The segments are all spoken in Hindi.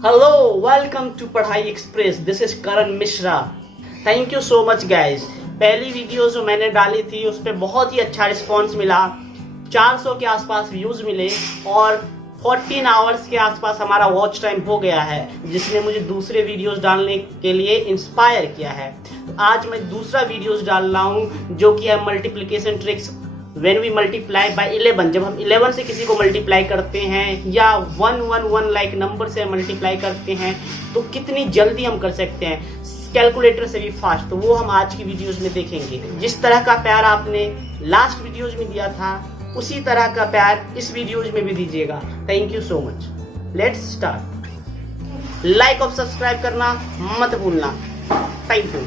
हेलो, वेलकम टू पढ़ाई express. This is Karan Mishra. Thank you so much guys. पहली वीडियो जो मैंने डाली थी उस पर बहुत ही अच्छा रिस्पॉन्स मिला। 400 के आसपास व्यूज मिले और 14 आवर्स के आसपास हमारा वॉच टाइम हो गया है, जिसने मुझे दूसरे वीडियोस डालने के लिए इंस्पायर किया है। तो आज मैं दूसरा वीडियोस डाल रहा हूँ जो कि है multiplication tricks when we multiply by 11। जब हम 11 से किसी को मल्टीप्लाई करते हैं या 111 लाइक नंबर से मल्टीप्लाई करते हैं तो कितनी जल्दी हम कर सकते हैं, कैलकुलेटर से भी फास्ट। तो वो हम आज की वीडियोस में देखेंगे। जिस तरह का प्यार आपने लास्ट वीडियोस में दिया था उसी तरह का प्यार इस वीडियोस में भी दीजिएगा। Thank you so much. Let's start. Like और सब्सक्राइब करना मत भूलना। Thank you.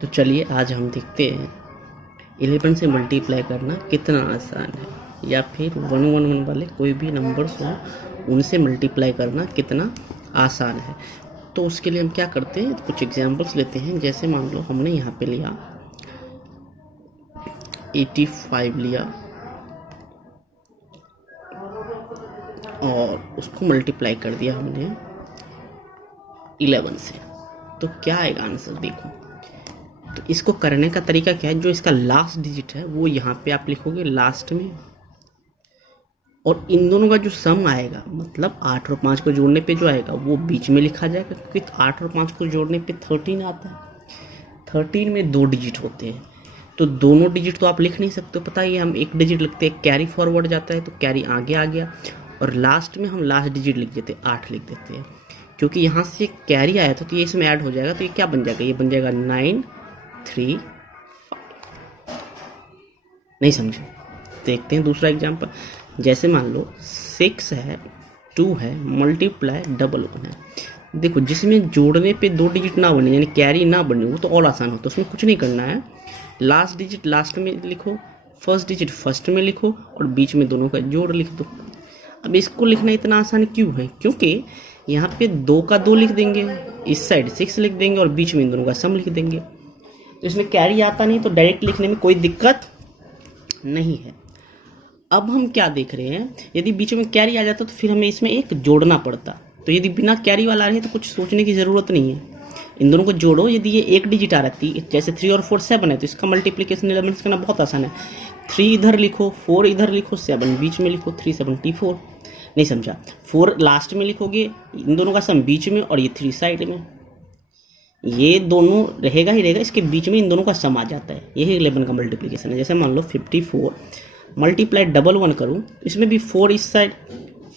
तो चलिए आज हम देखते हैं 11 से मल्टीप्लाई करना कितना आसान है, या फिर 111 वाले कोई भी नंबर्स हो उनसे मल्टीप्लाई करना कितना आसान है। तो उसके लिए हम क्या करते हैं, कुछ एग्जांपल्स लेते हैं। जैसे मान लो हमने यहाँ पे लिया 85 लिया और उसको मल्टीप्लाई कर दिया हमने 11 से, तो क्या आएगा आंसर देखो। तो इसको करने का तरीका क्या है, जो इसका लास्ट डिजिट है वो यहाँ पे आप लिखोगे लास्ट में, और इन दोनों का जो सम आएगा मतलब 8 और 5 को जोड़ने पे जो आएगा वो बीच में लिखा जाएगा, क्योंकि 8 और 5 को जोड़ने पे 13 आता है। 13 में 2 डिजिट होते हैं, तो दोनों डिजिट तो आप लिख नहीं सकते। पता है हम एक डिजिट लिखते हैं, कैरी फॉरवर्ड जाता है तो कैरी आगे आ गया, और लास्ट में हम लास्ट डिजिट लिख देते हैं, 8 लिख देते हैं। क्योंकि यहाँ से कैरी आया था तो ये इसमें ऐड हो जाएगा, तो ये क्या बन जाएगा, ये बन जाएगा 9 3 5। नहीं समझे, देखते हैं दूसरा एग्जांपल। जैसे मान लो 6 है, 2 है, मल्टीप्लाई 11 है। देखो जिसमें जोड़ने पे 2 डिजिट ना बने यानी कैरी ना बने वो तो और आसान हो, तो उसमें कुछ नहीं करना है। लास्ट डिजिट लास्ट में लिखो, फर्स्ट डिजिट फर्स्ट में लिखो और बीच में दोनों का जोड़ लिख दो। अब इसको लिखना इतना आसान क्यों है, क्योंकि यहाँ पे 2 का 2 लिख देंगे, इस साइड 6 लिख देंगे और बीच में इन दोनों का सम लिख देंगे। तो इसमें कैरी आता नहीं तो डायरेक्ट लिखने में कोई दिक्कत नहीं है। अब हम क्या देख रहे हैं, यदि बीच में कैरी आ जाता तो फिर हमें इसमें एक जोड़ना पड़ता। तो यदि बिना कैरी वाला रहे तो कुछ सोचने की ज़रूरत नहीं है, इन दोनों को जोड़ो। यदि ये एक डिजिट आ रहती, जैसे 3 और 4 7 है, तो इसका मल्टीप्लिकेशन 11 से करना बहुत आसान है। 3 इधर लिखो, 4 इधर लिखो, 7 बीच में लिखो, 374। नहीं समझा, 4 लास्ट में लिखोगे, इन दोनों का सम बीच में और ये 3 साइड में, ये दोनों रहेगा ही रहेगा, इसके बीच में इन दोनों का सम आ जाता है। यही 11 का मल्टीप्लिकेशन है। जैसे मान लो 54 मल्टीप्लाई 11 करूँ, इसमें भी 4 इस साइड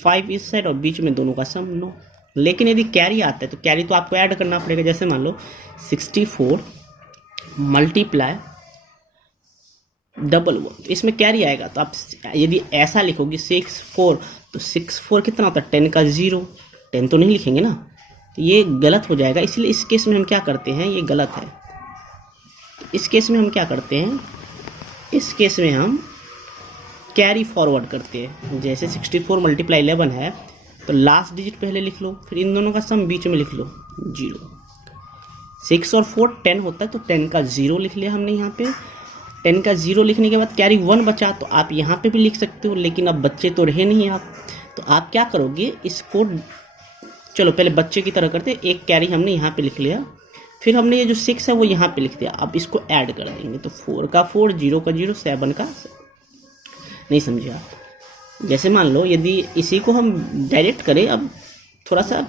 5 इस साइड और बीच में दोनों का सम 9। लेकिन यदि कैरी आता है तो कैरी तो आपको ऐड करना पड़ेगा। जैसे मान लो 64 मल्टीप्लाई 11, इसमें कैरी आएगा, तो आप यदि ऐसा लिखोगे 64, तो 64 कितना होता है, 10 का 0, 10 तो नहीं लिखेंगे ना, तो ये गलत हो जाएगा। इसलिए इस केस में हम क्या करते हैं, ये गलत है। इस केस में हम क्या करते हैं, इस केस में हम कैरी फॉरवर्ड करते हैं। जैसे 64 मल्टीप्लाई 11 है तो लास्ट डिजिट पहले लिख लो, फिर इन दोनों का सम बीच में लिख लो 0। 6 और 4 10 होता है, तो 10 का 0 लिख लिया हमने यहाँ पे। 10 का 0 लिखने के बाद कैरी 1 बचा, तो आप यहाँ पे भी लिख सकते हो, लेकिन अब बच्चे तो रहे नहीं आप, तो आप क्या करोगे, इसको चलो पहले बच्चे की तरह करते। एक कैरी हमने यहाँ पे लिख लिया, फिर हमने ये जो 6 है वो यहाँ पे लिख दिया। अब इसको ऐड कर देंगे, तो 4 का 4, 0 का 0, 7 का 7। नहीं समझे आप। जैसे मान लो यदि इसी को हम डायरेक्ट करें, अब थोड़ा सा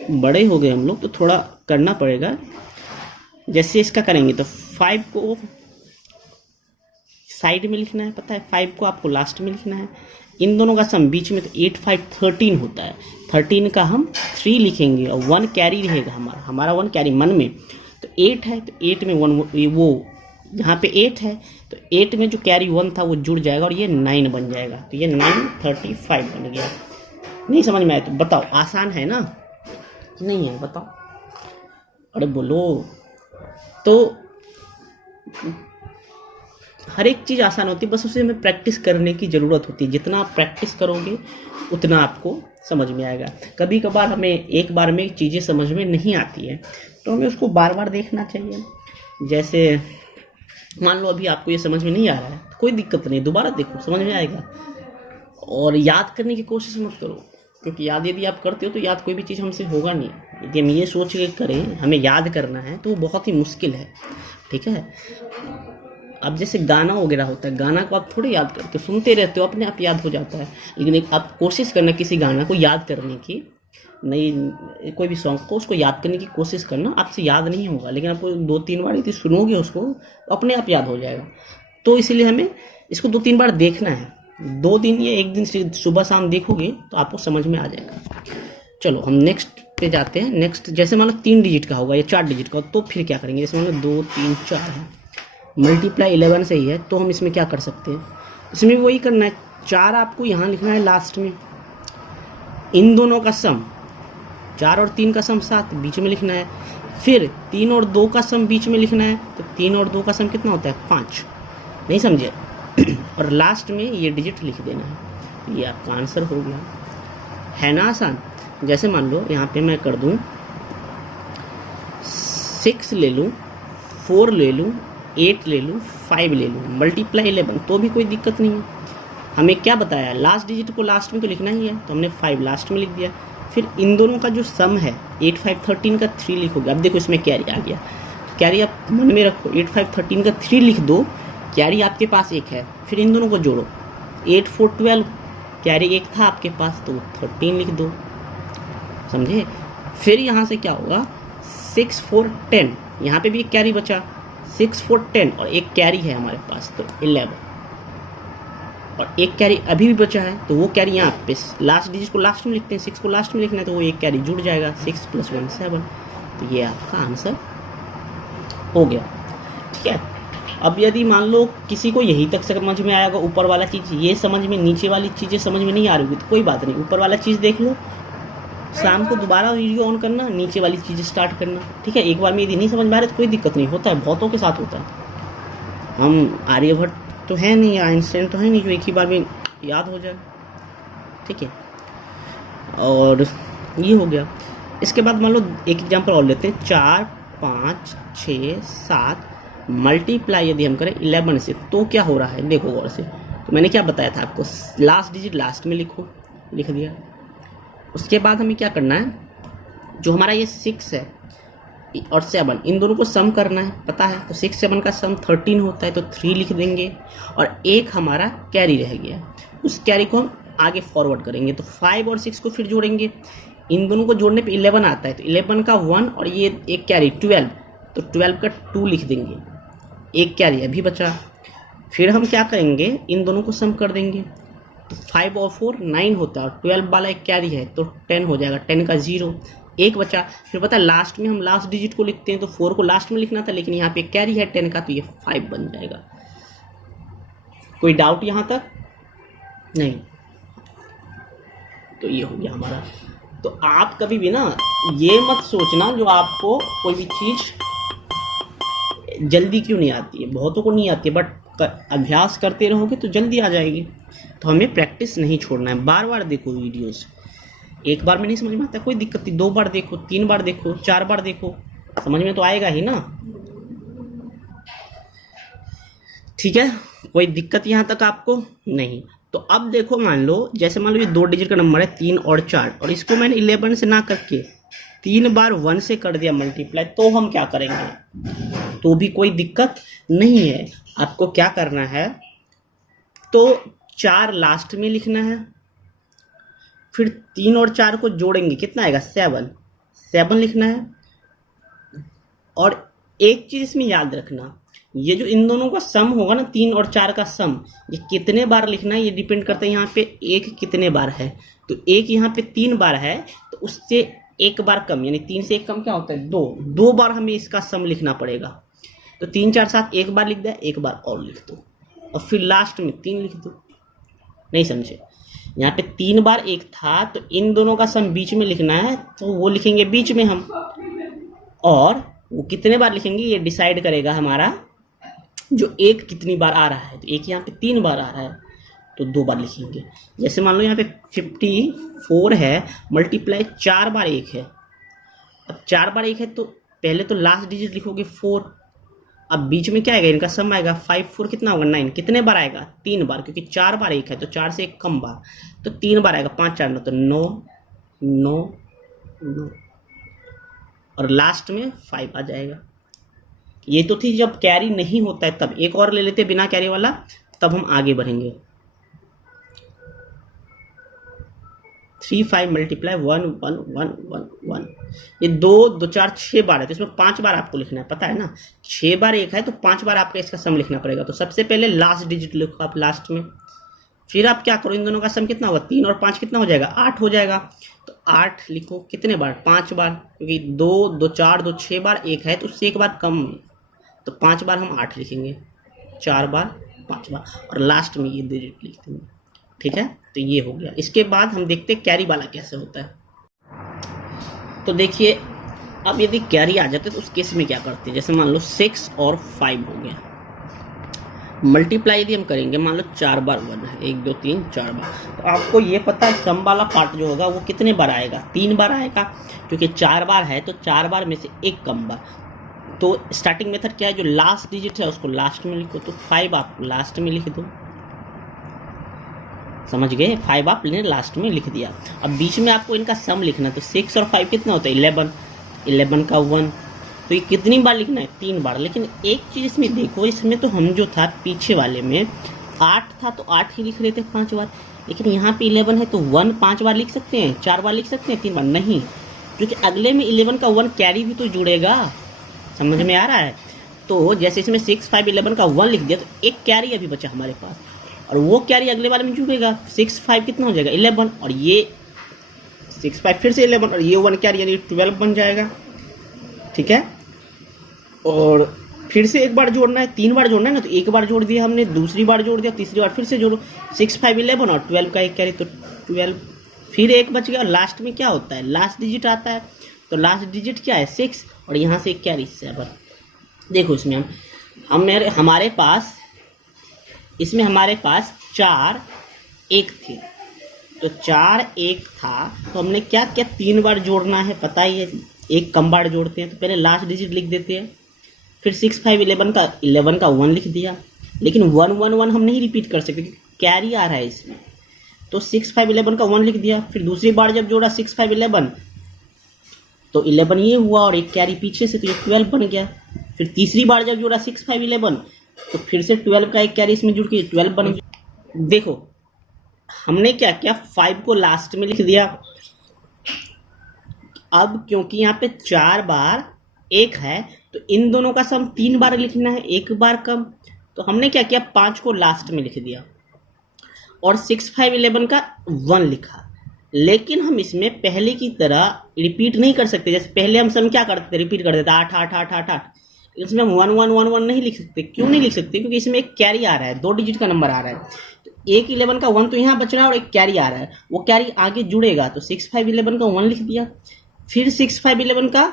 बड़े हो गए हम लोग तो थोड़ा करना पड़ेगा। जैसे इसका करेंगे तो 5 को साइड में लिखना है, पता है 5 को आपको लास्ट में लिखना है, इन दोनों का सम बीच में, तो 8 5 13 होता है। 13 का हम 3 लिखेंगे और 1 कैरी रहेगा हमारा 1 कैरी मन में, तो 8 है, तो 8 में 1 वो यहाँ पे 8 है, तो 8 में जो कैरी 1 था वो जुड़ जाएगा और ये 9 बन जाएगा, तो ये 935 बन गया। नहीं समझ में आया तो बताओ, आसान है ना, नहीं है बताओ, अरे बोलो। तो हर एक चीज़ आसान होती है, बस उसे हमें प्रैक्टिस करने की ज़रूरत होती है। जितना आप प्रैक्टिस करोगे उतना आपको समझ में आएगा। कभी कभार हमें एक बार में चीज़ें समझ में नहीं आती है, तो हमें उसको बार बार देखना चाहिए। जैसे मान लो अभी आपको ये समझ में नहीं आ रहा है, कोई दिक्कत नहीं, दोबारा देखो समझ में आएगा। और याद करने की कोशिश मत करो, क्योंकि याद यदि आप करते हो तो याद कोई भी चीज़ हमसे होगा नहीं। यदि हम ये सोच के करें हमें याद करना है तो वो बहुत ही मुश्किल है, ठीक है। अब जैसे गाना वगैरह होता है, गाना को आप थोड़े याद करते हो, सुनते रहते हो, अपने आप याद हो जाता है। लेकिन एक आप कोशिश करना किसी गाना को याद करने की, नई कोई भी सॉन्ग को उसको याद करने की कोशिश करना, आपसे याद नहीं होगा। लेकिन आप 2-3 बार यदि सुनोगे उसको तो अपने आप याद हो जाएगा। तो इसीलिए हमें इसको 2-3 बार देखना है। 2 दिन या 1 दिन सुबह शाम देखोगे तो आपको समझ में आ जाएगा। चलो हम नेक्स्ट पे जाते हैं। नेक्स्ट जैसे मान लो 3 डिजिट का होगा या 4 डिजिट का, तो फिर क्या करेंगे। जैसे मान लो 2, 3, 4 है, मल्टीप्लाई 11 से ही है, तो हम इसमें क्या कर सकते हैं, इसमें वही करना है। 4 आपको यहाँ लिखना है लास्ट में, इन दोनों का सम 4 और 3 का सम 7 बीच में लिखना है। फिर 3 और 2 का सम बीच में लिखना है, तो 3 और 2 का सम कितना होता है 5, नहीं समझे। और लास्ट में ये डिजिट लिख देना है। ये आपका आंसर हो गया, है ना आसान। जैसे मान लो यहाँ पे मैं कर दूँ 6 ले लूँ, 4 ले लूँ, 8 ले लूँ, 5 ले लूँ, मल्टीप्लाई 11, तो भी कोई दिक्कत नहीं है। हमें क्या बताया, लास्ट डिजिट को लास्ट में तो लिखना ही है, तो हमने 5 लास्ट में लिख दिया। फिर इन दोनों का जो सम है 8, 5, 13 का 3 लिखोगे। अब देखो इसमें कैरी आ गया, कैरी आप मन में रखो, 8, 5, 13 का 3 लिख दो, कैरी आपके पास 1 है। फिर इन दोनों को जोड़ो, 8, 4, 12, कैरी 1 था आपके पास तो 13 लिख दो, समझे। फिर यहाँ से क्या होगा, 6, 4, 10, यहाँ पे भी एक कैरी बचा, 6, 4, 10 और एक कैरी है हमारे पास तो 11, और एक कैरी अभी भी बचा है, तो वो कैरी यहाँ पे लास्ट डिजिट को लास्ट में लिखते हैं, 6 को लास्ट में लिखना है, तो वो एक कैरी जुड़ जाएगा, 6 + 1 7। तो ये आपका आंसर हो गया, ठीक है। अब यदि मान लो किसी को यहीं तक समझ में आएगा, ऊपर वाला चीज़ ये समझ में, नीचे वाली चीज़ें समझ में नहीं आ रही होगी, तो कोई बात नहीं, ऊपर वाला चीज़ देख लो, शाम को दोबारा वीडियो ऑन करना, नीचे वाली चीज़ स्टार्ट करना, ठीक है। एक बार में यदि नहीं समझ में आ रहा तो कोई दिक्कत नहीं, होता है, बहुतों के साथ होता है। हम आर्यभट्ट तो है नहीं या आइंस्टाइन तो है नहीं जो एक ही बार में याद हो जाए, ठीक है। और ये हो गया। इसके बाद मान लो एक एग्जांपल और लेते हैं, 4, 5, 6, 7 मल्टीप्लाई यदि हम करें 11 से, तो क्या हो रहा है देखो गौर से। तो मैंने क्या बताया था आपको, लास्ट डिजिट लास्ट में लिखो, लिख दिया। उसके बाद हमें क्या करना है, जो हमारा ये 6 है और 7, इन दोनों को सम करना है, पता है। तो 6, 7 का सम 13 होता है, तो 3 लिख देंगे। और एक हमारा कैरी रह गया, उस कैरी को हम आगे फॉरवर्ड करेंगे, तो 5 और 6 को फिर जोड़ेंगे। इन दोनों को जोड़ने पे 11 आता है, तो 11 का 1 और ये एक कैरी 12, तो 12 का 2 लिख देंगे, एक कैरी अभी बचा। फिर हम क्या करेंगे, इन दोनों को सम कर देंगे, तो 5 और 4 9 होता है, और 12 वाला एक कैरी है तो 10 हो जाएगा, 10 का 0, एक बचा। फिर पता है लास्ट में हम लास्ट डिजिट को लिखते हैं, तो 4 को लास्ट में लिखना था, लेकिन यहाँ पे कैरी है 10 का, तो ये 5 बन जाएगा। कोई डाउट यहाँ तक नहीं, तो ये हो गया हमारा। तो आप कभी भी ना ये मत सोचना जो आपको कोई भी चीज़ जल्दी क्यों नहीं आती है, बहुतों को नहीं आती है, बट अभ्यास करते रहोगे तो जल्दी आ जाएगी। तो हमें प्रैक्टिस नहीं छोड़ना है, बार बार देखो वीडियोस। एक बार में नहीं समझ में आता, कोई दिक्कत नहीं, 2 बार देखो, 3 बार देखो, 4 बार देखो, समझ में तो आएगा ही ना, ठीक है। कोई दिक्कत यहाँ तक आपको नहीं। तो अब देखो, मान लो जैसे मान लो ये 2 डिजिट का नंबर है 3 और 4, और इसको मैंने 11 से ना करके 3 बार 1 से कर दिया मल्टीप्लाई, तो हम क्या करेंगे, तो भी कोई दिक्कत नहीं है। आपको क्या करना है, तो 4 लास्ट में लिखना है, फिर 3 और 4 को जोड़ेंगे, कितना आएगा 7 लिखना है। और एक चीज़ इसमें याद रखना, ये जो इन दोनों का सम होगा ना, 3 और 4 का सम, ये कितने बार लिखना है ये डिपेंड करता है यहाँ पे 1 कितने बार है। तो 1 यहाँ पे 3 बार है, तो उससे 1 बार कम, यानी 3 से 1 कम क्या होता है 2 बार हमें इसका सम लिखना पड़ेगा। तो 3, 4, 7 1 बार लिख दिया, 1 बार और लिख दो, और फिर लास्ट में 3 लिख दो। नहीं समझे, यहाँ पे 3 बार 1 था, तो इन दोनों का सम बीच में लिखना है, तो वो लिखेंगे बीच में हम, और वो कितने बार लिखेंगे ये डिसाइड करेगा हमारा जो 1 कितनी बार आ रहा है। तो 1 यहाँ पे 3 बार आ रहा है, तो 2 बार लिखेंगे। जैसे मान लो यहाँ पे 54 है, मल्टीप्लाई 4 बार 1 है। अब 4 बार 1 है, तो पहले तो लास्ट डिजिट लिखोगे 4, अब बीच में क्या आएगा, इनका सम आएगा 5 4 कितना होगा 9, कितने बार आएगा 3 बार, क्योंकि 4 बार एक है तो 4 से एक कम बार, तो 3 बार आएगा, 5 4 9, तो 9 9 9 और लास्ट में 5 आ जाएगा। ये तो थी जब कैरी नहीं होता है तब। एक और ले लेते बिना कैरी वाला, तब हम आगे बढ़ेंगे। 3 5 मल्टीप्लाई 1 1 1 1 1, ये 2 2 4 6 बार है, तो इसमें 5 बार आपको लिखना है, पता है ना। 6 बार एक है तो 5 बार आपका इसका सम लिखना पड़ेगा। तो सबसे पहले लास्ट डिजिट लिखो आप लास्ट में, फिर आप क्या करो, इन दोनों का सम कितना होगा, 3 और 5 कितना हो जाएगा, 8 हो जाएगा। तो 8 लिखो, कितने बार, 5 बार, क्योंकि 2 2 4 2 6 बार एक है तो उससे एक बार कम, तो 5 बार हम 8 लिखेंगे, 4 बार 5 बार, और लास्ट में ये डिजिट लिख देंगे। ठीक है, तो ये हो गया। इसके बाद हम देखते हैं कैरी वाला कैसे होता है। तो देखिए, अब यदि कैरी आ जाते तो उस केस में क्या करते हैं, जैसे मान लो 6 और 5 हो गया, मल्टीप्लाई यदि हम करेंगे, मान लो 4 बार 1 है, 1 2 3 4 बार, तो आपको ये पता है सम वाला पार्ट जो होगा वो कितने बार आएगा, 3 बार आएगा, क्योंकि 4 बार है तो 4 बार में से एक कम बार। तो स्टार्टिंग मेथड क्या है, जो लास्ट डिजिट है उसको लास्ट में लिखो, तो 5 आप लास्ट में लिख दो, समझ गए, 5 आपने लास्ट में लिख दिया। अब बीच में आपको इनका सम लिखना है, तो 6 और 5 कितना होता है 11, 11 का 1, तो ये कितनी बार लिखना है, 3 बार। लेकिन एक चीज़ इसमें देखो, इसमें तो हम जो था पीछे वाले में 8 था तो 8 ही लिख रहे थे 5 बार, लेकिन यहाँ पे 11 है तो 1 5 बार लिख सकते हैं, 4 बार लिख सकते हैं, 3 बार नहीं, क्योंकि अगले में 11 का 1 कैरी भी तो जुड़ेगा, समझ में आ रहा है। तो जैसे इसमें 6 5 11 का 1 लिख दिया, तो एक कैरी अभी बचा हमारे पास, और वो कैरी अगले वाले में जुड़ेगा, 6 5 कितना हो जाएगा 11, और ये 6 5 फिर से 11, और ये 1 कैरी यानी 12 बन जाएगा। ठीक है, और फिर से एक बार जोड़ना है, 3 बार जोड़ना है ना, तो एक बार जोड़ दिया हमने, दूसरी बार जोड़ दिया, तीसरी बार फिर से जोड़ो, 6 5 11 और 12 का एक कैरी, तो 12, फिर एक बच गया, और लास्ट में क्या होता है, लास्ट डिजिट आता है, तो लास्ट डिजिट क्या है 6, और यहाँ से एक कैरी 7। देखो इसमें हमारे पास इसमें हमारे पास 4 1 थे, तो 4 1 था, तो हमने क्या क्या 3 बार जोड़ना है, पता ही है, एक कम बार जोड़ते हैं, तो पहले लास्ट डिजिट लिख देते हैं, फिर 6 5 11 का 1 लिख दिया, लेकिन 1 1 1 हम नहीं रिपीट कर सकते क्योंकि कैरी आ रहा है इसमें, तो 6 5 11 का 1 लिख दिया। फिर दूसरी बार जब जोड़ा 6 5 11, तो 11 ये हुआ और एक कैरी पीछे से, तो ये 12 बन गया। फिर तीसरी बार जब जोड़ा 6 5 11, तो फिर से 12 का एक कैरी इसमें जुड़ के 12 बन गया। देखो हमने क्या किया, 5 को लास्ट में लिख दिया। अब क्योंकि यहाँ पे 4 बार 1 है, तो इन दोनों का सम 3 बार लिखना है, एक बार कम, तो हमने क्या किया 5 को लास्ट में लिख दिया और 6 5 11 का 1 लिखा। लेकिन हम इसमें पहले की तरह रिपीट नहीं कर सकते, जैसे पहले हम सम क्या करते थे, रिपीट कर देते 8 8 8 8 8, इसमें हम 1 1 1 1 नहीं लिख सकते। क्यों नहीं लिख सकते, क्योंकि इसमें एक कैरी आ रहा है, 2 डिजिट का नंबर आ रहा है, तो एक 11 का 1 तो यहाँ बच रहा है और एक कैरी आ रहा है, वो कैरी आगे जुड़ेगा, तो 6 5 11 का 1 लिख दिया। फिर 6 5 11 का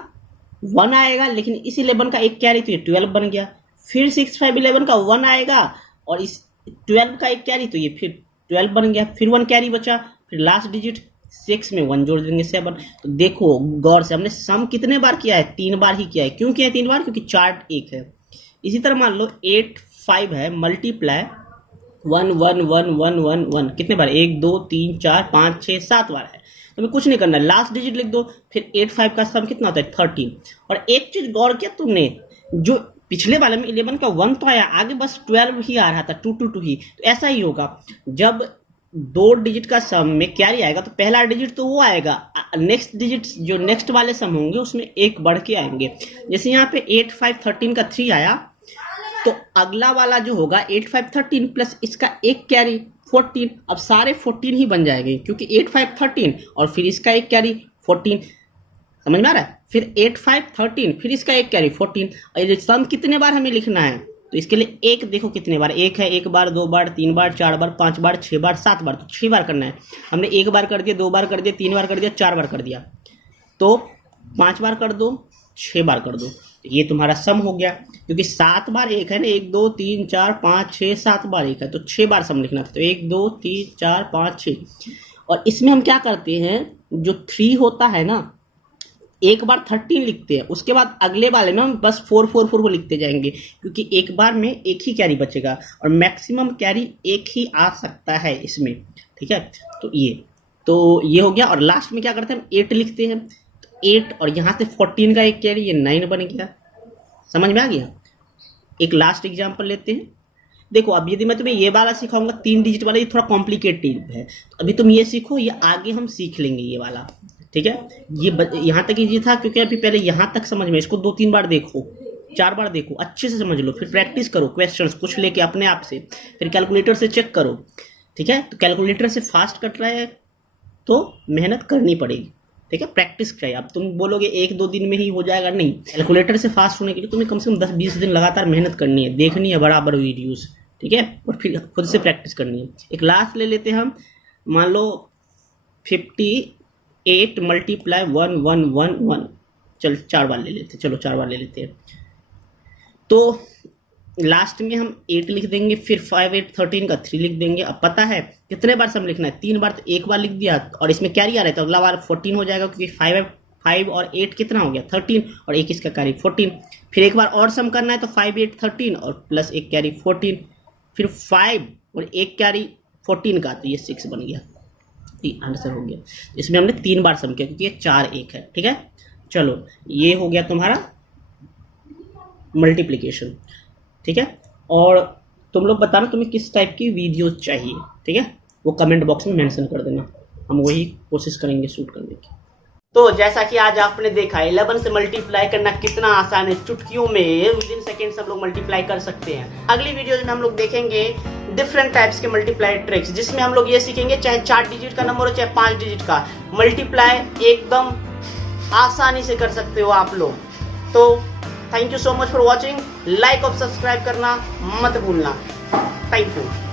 1 आएगा, लेकिन इस 11 का एक कैरी, तो ये 12 बन गया। फिर 6 5 11 का 1 आएगा और इस 12 का एक कैरी, तो ये फिर 12 बन गया। फिर 1 कैरी बचा, फिर लास्ट डिजिट 6 में 1 जोड़ देंगे 7। तो देखो गौर से, हमने सम कितने बार किया है, 3 बार ही किया है। क्यों किया है 3 बार, क्योंकि चार्ट 1 है। इसी तरह मान लो 8 5 है, मल्टीप्लाई 1 1 1 1 1 1, कितने बार, 1 2 3 4 5 6 7 बार है। तो हमें कुछ नहीं करना, लास्ट डिजिट लिख दो। फिर 8 5 का सम कितना होता है 13। और एक चीज गौर किया तुमने, जो पिछले वाले में 11 का 1 तो आया, आगे बस 12 ही आ रहा था, 2 2 2 ही। तो ऐसा ही होगा, जब 2 डिजिट का सम में कैरी आएगा तो पहला डिजिट तो वो आएगा, नेक्स्ट डिजिट जो नेक्स्ट वाले सम होंगे उसमें एक बढ़ के आएंगे। जैसे यहाँ पे 8 5 13 का 3 आया, तो अगला वाला जो होगा 8 5 13 प्लस इसका एक कैरी 14। अब सारे 14 ही बन जाएंगे, क्योंकि 8 5 13 और फिर इसका एक कैरी 14, समझ में आ रहा है। फिर 8 5 13 फिर इसका एक कैरी 14। और ये सम कितने बार हमें लिखना है, तो इसके लिए एक देखो कितने बार, एक है, 1 बार 2 बार 3 बार 4 बार 5 बार 6 बार 7 बार, तो 6 बार करना है। हमने 1 बार कर दिया, 2 बार कर दिया, 3 बार कर दिया, 4 बार कर दिया, तो 5 बार कर दो, 6 बार कर दो, ये तुम्हारा सम हो गया। क्योंकि 7 बार 1 है ना, 1 2 3 4 5 6 7 बार 1 है, तो 6 बार सम लिखना था। तो 1 2 3 4 5 6। और इसमें हम क्या करते हैं, जो 3 होता है ना, एक बार 13 लिखते हैं, उसके बाद अगले वाले में हम बस 444 को लिखते जाएंगे, क्योंकि एक बार में एक ही कैरी बचेगा और मैक्सिमम कैरी एक ही आ सकता है इसमें, ठीक है। तो ये हो गया। और लास्ट में क्या करते हैं हम 8 लिखते हैं, तो 8 और यहाँ से 14 का एक कैरी, ये 9 बन गया। समझ में आ गया। एक लास्ट एग्जाम्पल लेते हैं। देखो अब यदि मैं तुम्हें ये वाला सिखाऊंगा 3 डिजिट वाला, ये थोड़ा कॉम्प्लिकेटेड है, तो अभी तुम ये सीखो, ये आगे हम सीख लेंगे ये वाला, ठीक है। ये यहाँ तक इजी था, क्योंकि अभी पहले यहाँ तक समझ में, इसको 2-3 बार देखो, 4 बार देखो, अच्छे से समझ लो, फिर प्रैक्टिस करो क्वेश्चंस कुछ लेके अपने आप से, फिर कैलकुलेटर से चेक करो, ठीक है। तो कैलकुलेटर से फास्ट कट रहा है तो मेहनत करनी पड़ेगी, ठीक है। प्रैक्टिस चाहिए। अब तुम बोलोगे 1-2 दिन में ही हो जाएगा, नहीं। कैलकुलेटर से फास्ट होने के लिए तुम्हें कम से कम 10-20 दिन लगातार मेहनत करनी है, देखनी है बराबर वीडियोस, ठीक है, और फिर खुद से प्रैक्टिस करनी है। एक लास्ट ले लेते हैं हम, मान लो 58 मल्टीप्लाई 1111, चल 4 बार ले लेते हैं, चलो 4 बार ले लेते हैं। तो लास्ट में हम 8 लिख देंगे, फिर 5 8 13 का 3 लिख देंगे। अब पता है कितने बार सम लिखना है, 3 बार, तो एक बार लिख दिया और इसमें कैरी आ रहा है तो अगला बार 14 हो जाएगा, क्योंकि 5 और 8 कितना हो गया 13 और एक इसका कैरी 14। फिर एक बार और सम करना है तो 5 8 13 और प्लस एक कैरी 14, फिर 5 और एक कैरी 14 का, तो ये 6 बन गया, आंसर हो गया। इसमें हमने 3 बार सम किया, क्योंकि ये 4 1 है, ठीक है। चलो ये हो गया तुम्हारा मल्टीप्लिकेशन, ठीक है। और तुम लोग बताना तुम्हें किस टाइप की वीडियो चाहिए, ठीक है, वो कमेंट बॉक्स में मेंशन कर देना, हम वही कोशिश करेंगे शूट करने की। तो जैसा कि आज आपने देखा 11 से मल्टीप्लाई करना कितना आसान है, चुटकियों में विदिन सेकेंड्स हम लोग मल्टीप्लाई कर सकते हैं। अगली वीडियोज में हम लोग देखेंगे डिफरेंट टाइप्स के मल्टीप्लाई ट्रिक्स, जिसमें हम लोग ये सीखेंगे चाहे 4 डिजिट का नंबर हो चाहे 5 डिजिट का, मल्टीप्लाई एकदम आसानी से कर सकते हो आप लोग। तो thank you so much for watching, like और सब्सक्राइब करना मत भूलना। Thank you.